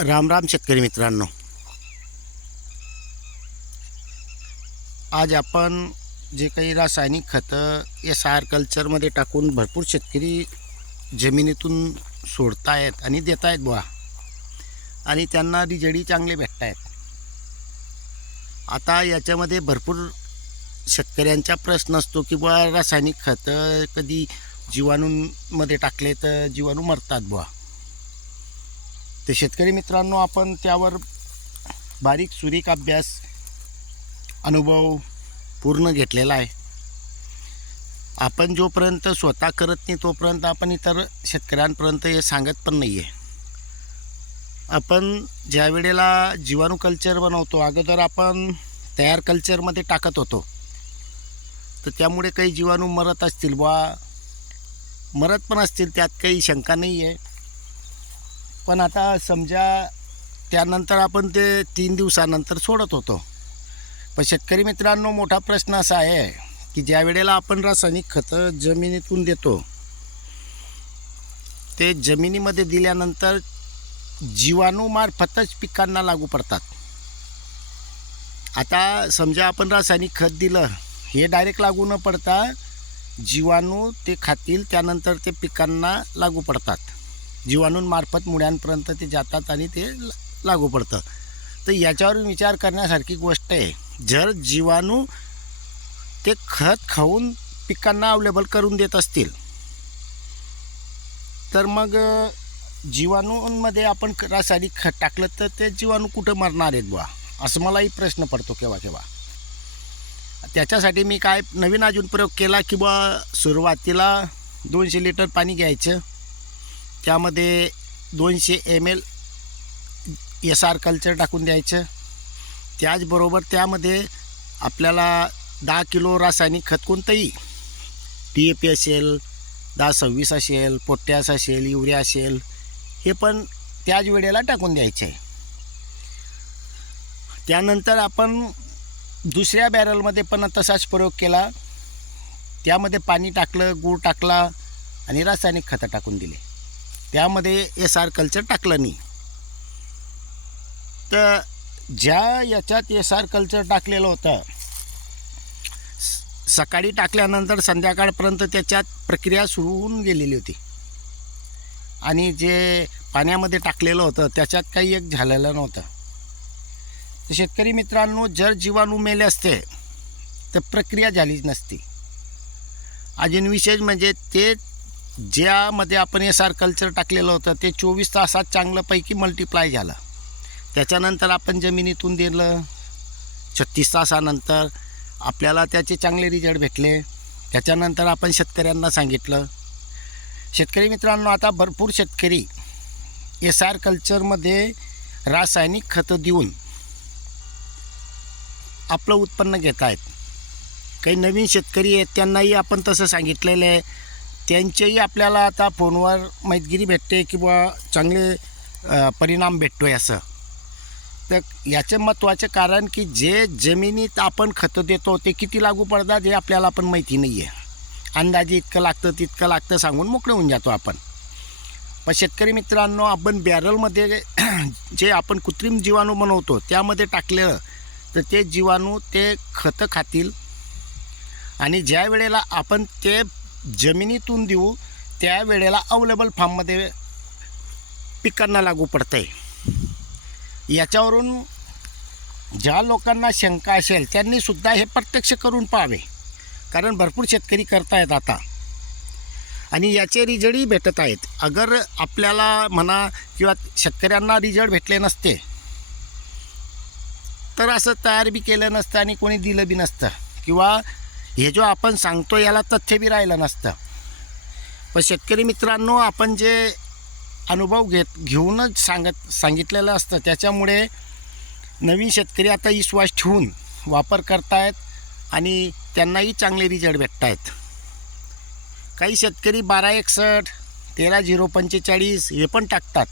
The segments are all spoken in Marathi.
राम राम शेतकरी मित्रांनो. आज आपण जे काही रासायनिक खतं एस आर कल्चरमध्ये टाकून भरपूर शेतकरी जमिनीतून सोडतायत आणि देत आहेत बुवा. आणि त्यांना रिजडी चांगले भेटत आहेत आता याच्यामध्ये भरपूर शेतकऱ्यांचा प्रश्न असतो की बुवा रासायनिक खतं कधी जीवाणूंमध्ये टाकले तर जीवाणू मरतात बुवा. तर शेतकरी मित्रांनो आपण त्यावर बारीक सुरीक अभ्यास अनुभव पूर्ण घेतलेला आहे. आपण जोपर्यंत स्वतः करत नाही तोपर्यंत आपण इतर शेतकऱ्यांपर्यंत हे सांगत पण नाही आहे आपण ज्या वेळेला जीवाणू कल्चर बनवतो अगोदर आपण तयार कल्चरमध्ये टाकत होतो. तर त्यामुळे काही जीवाणू मरत असतील बा मरत पण असतील त्यात काही शंका नाही आहे पण आता समजा त्यानंतर आपण ते तीन दिवसानंतर सोडत होतो. पण शेतकरी मित्रांनो मोठा प्रश्न असा आहे की ज्या वेळेला आपण रासायनिक खतं जमिनीतून देतो ते जमिनीमध्ये दिल्यानंतर जीवाणूमार्फतच पिकांना लागू पडतात. आता समजा आपण रासायनिक खत दिलं हे डायरेक्ट लागू न पडता जीवाणू ते खातील त्यानंतर ते पिकांना लागू पडतात. जीवाणूंमार्फत मुळ्यांपर्यंत ते जातात आणि ते लागू पडतं. तर याच्यावर विचार करण्यासारखी गोष्ट आहे. जर जीवाणू ते खत खाऊन पिकांना अवेलेबल करून देत असतील तर मग जीवाणूंमध्ये आपण रासायनिक खत टाकलं तर ते जीवाणू कुठं मरणार आहेत बुवा? असं मलाही प्रश्न पडतो केव्हा केव्हा. त्याच्यासाठी मी काय नवीन अजून प्रयोग केला की बुवा सुरुवातीला दोनशे लिटर पाणी घ्यायचं. त्यामध्ये दोनशे M L S R culture टाकून द्यायचं. त्याचबरोबर त्यामध्ये आपल्याला दहा किलो रासायनिक खत कोणतंही. डी ए पी असेल दहा सव्वीस असेल पोटॅस असेल युरिया असेल हे पण त्याच वेळेला टाकून द्यायचे. आहे त्यानंतर आपण दुसऱ्या बॅरलमध्ये पण तसाच प्रयोग केला. त्यामध्ये पाणी टाकलं गूळ टाकला आणि रासायनिक खतं टाकून दिले. त्यामध्ये एस आर कल्चर टाकलं नाही. तर ज्या याच्यात एस आर कल्चर टाकलेलं होतं सकाळी टाकल्यानंतर संध्याकाळपर्यंत त्याच्यात प्रक्रिया सुरू होऊन गेलेली होती. आणि जे पाण्यामध्ये टाकलेलं होतं त्याच्यात काही एक झालेलं नव्हतं. तर शेतकरी मित्रांनो जर जीवाणू मेले असते तर प्रक्रिया झालीच नसती. अजून विशेष म्हणजे ते ज्यामध्ये आपण एस आर कल्चर टाकलेलं होतं ते चोवीस तासात चांगल्यापैकी मल्टिप्लाय झालं. त्याच्यानंतर आपण जमिनीतून दिलं. छत्तीस तासानंतर आपल्याला त्याचे चांगले रिझल्ट भेटले. त्याच्यानंतर आपण शेतकऱ्यांना सांगितलं. शेतकरी मित्रांनो आता भरपूर शेतकरी एस आर कल्चरमध्ये रासायनिक खतं देऊन आपलं उत्पन्न घेत आहेत काही नवीन शेतकरी आहेत त्यांनाही आपण तसं सांगितलेलं आहे. त्यांचेही आपल्याला आता फोनवर माहितगिरी भेटते किंवा चांगले परिणाम भेटतो आहे असं. तर याचं महत्त्वाचं कारण की जे जमिनीत आपण खतं देतो ते किती लागू पडतात हे आपल्याला पण माहिती नाही आहे अंदाजे इतकं लागतं तितकं लागतं सांगून मोकळे होऊन जातो आपण. पण शेतकरी मित्रांनो आपण बॅरलमध्ये जे आपण कृत्रिम जीवाणू बनवतो त्यामध्ये टाकलेलं तर ते जीवाणू ते खतं खातील. आणि ज्या वेळेला आपण ते जमिनीतून देऊ त्या वेळेला अवेलेबल फार्ममध्ये पिकांना लागू पडतं आहे याच्यावरून ज्या लोकांना शंका असेल त्यांनीसुद्धा हे प्रत्यक्ष करून पाहावे. कारण भरपूर शेतकरी करतायत आता. आणि याचे रिझल्टही भेटत आहेत. अगर आपल्याला म्हणा किंवा शेतकऱ्यांना रिझल्ट भेटले नसते तर असं तयार बी केलं नसतं आणि कोणी दिलं बी नसतं. किंवा हे जो आपण सांगतो याला तथ्य बी राहिलं नसतं. पण शेतकरी मित्रांनो आपण जे अनुभव घेत घेऊनच सांगत सांगितलेलं असतं. त्याच्यामुळे नवीन शेतकरी आता विश्वास ठेवून वापर करतायत आणि त्यांनाही चांगले रिझल्ट भेटत आहेत काही शेतकरी बारा एकसष्ट तेरा झिरो पंचेचाळीस हे पण टाकतात.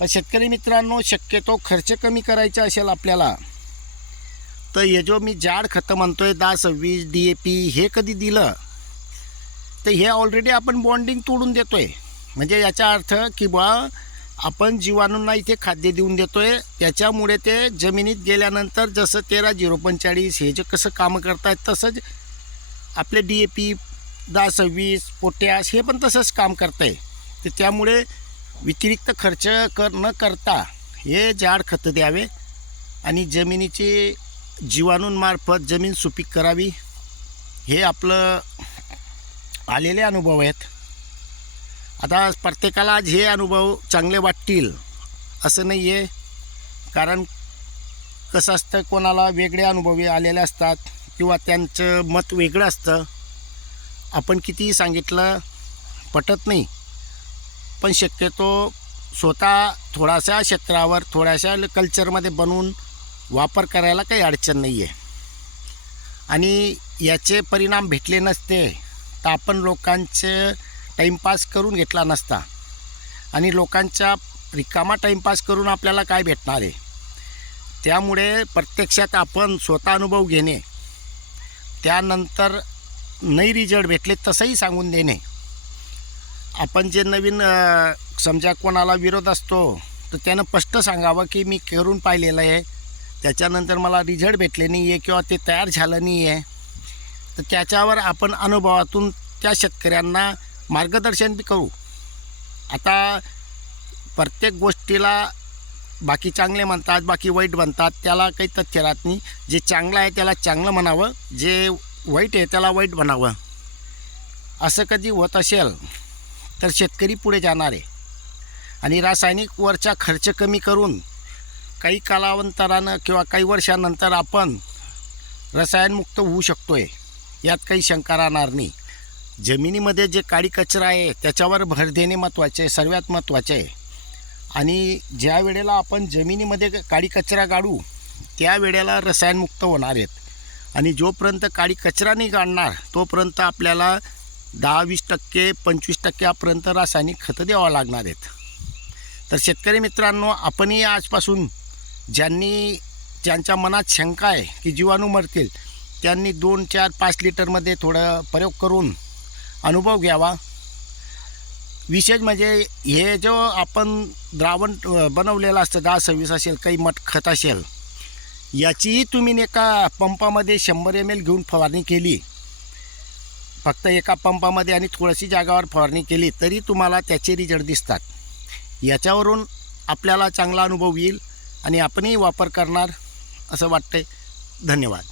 पण शेतकरी मित्रांनो शक्यतो खर्च कमी करायचा असेल आपल्याला तर हे जो मी जाड खतं म्हणतोय दहा सव्वीस डी ए पी हे कधी दिलं? तर हे ऑलरेडी आपण बॉन्डिंग तोडून देतो आहे म्हणजे याचा अर्थ की बा आपण जीवाणूंना इथे खाद्य देऊन देतो आहे त्याच्यामुळे ते जमिनीत गेल्यानंतर जसं तेरा झिरो पंचेचाळीस हे जे कसं कामं करतात तसंच आपले डी ए पी दहा सव्वीस पोटॅश हे पण तसंच काम करतं आहे तर त्यामुळे व्यतिरिक्त खर्च कर न करता हे जाड खतं द्यावे आणि जमिनीची जीवाणूंमार्फत जमीन सुपीक करावी हे आपलं आलेले अनुभव आहेत. आता प्रत्येकाला आज हे अनुभव चांगले वाटतील असं नाही आहे कारण कसं असतं कोणाला वेगळे अनुभव आलेले असतात किंवा त्यांचं मत वेगळं असतं. आपण कितीही सांगितलं पटत नाही. पण शक्यतो स्वतः थोड्याशा क्षेत्रावर थोड्याशा कल्चरमध्ये बनवून वापर करायला काही अडचण नाही आहे आणि याचे परिणाम भेटले नसते तर आपण लोकांचे टाईमपास करून घेतला नसता. आणि लोकांच्या रिकामा टाईमपास करून आपल्याला काय भेटणार आहे? त्यामुळे प्रत्यक्षात आपण स्वतः अनुभव घेणे त्यानंतर नाही रिझल्ट भेटले तसंही सांगून देणे. आपण जे नवीन समजा कोणाला विरोध असतो तर त्यानं स्पष्ट सांगावं की मी करून पाहिलेलं आहे. त्याच्यानंतर मला रिझल्ट भेटले नाही आहे किंवा ते तयार झालं नाही आहे तर त्याच्यावर आपण अनुभवातून त्या शेतकऱ्यांना मार्गदर्शन बी करू. आता प्रत्येक गोष्टीला बाकी चांगले म्हणतात बाकी वाईट म्हणतात त्याला काही तथ्य राहत नाही. जे चांगलं आहे त्याला चांगलं म्हणावं जे वाईट आहे त्याला वाईट म्हणावं. असं कधी होत असेल तर शेतकरी पुढे जाणार आहे. आणि रासायनिक वरचा खर्च कमी करून काही कालावंतरानं किंवा काही वर्षानंतर आपण रसायनमुक्त होऊ शकतो आहे यात काही शंका राहणार नाही. जमिनीमध्ये जे काळी कचरा आहे त्याच्यावर भर देणे महत्त्वाचे आहे सर्वात महत्त्वाचे आहे. आणि ज्या वेळेला आपण जमिनीमध्ये काळी कचरा गाडू त्या वेळेला रसायनमुक्त होणार आहेत. आणि जोपर्यंत काळी कचरा नाही गाडणार तोपर्यंत आपल्याला दहा वीस टक्के पंचवीस टक्क्यापर्यंत रासायनिक खतं द्यावं लागणार आहेत. तर शेतकरी मित्रांनो आपणही आजपासून ज्यांनी ज्यांच्या मनात शंका आहे की जीवाणू मरतील त्यांनी दोन चार पाच लिटरमध्ये थोडं प्रयोग करून अनुभव घ्यावा. विशेष म्हणजे हे जो आपण द्रावण बनवलेलं असतं दहा सव्वीस असेल काही मठ खत असेल याचीही तुम्ही एका पंपामध्ये शंभर एम एल घेऊन फवारणी केली. फक्त एका पंपामध्ये आणि थोडीशी जागावर फवारणी केली तरी तुम्हाला त्याचे रिझल्ट दिसतात. याच्यावरून आपल्याला चांगला अनुभव येईल. आणि आपणही वापर करणार असं वाटतंय. धन्यवाद.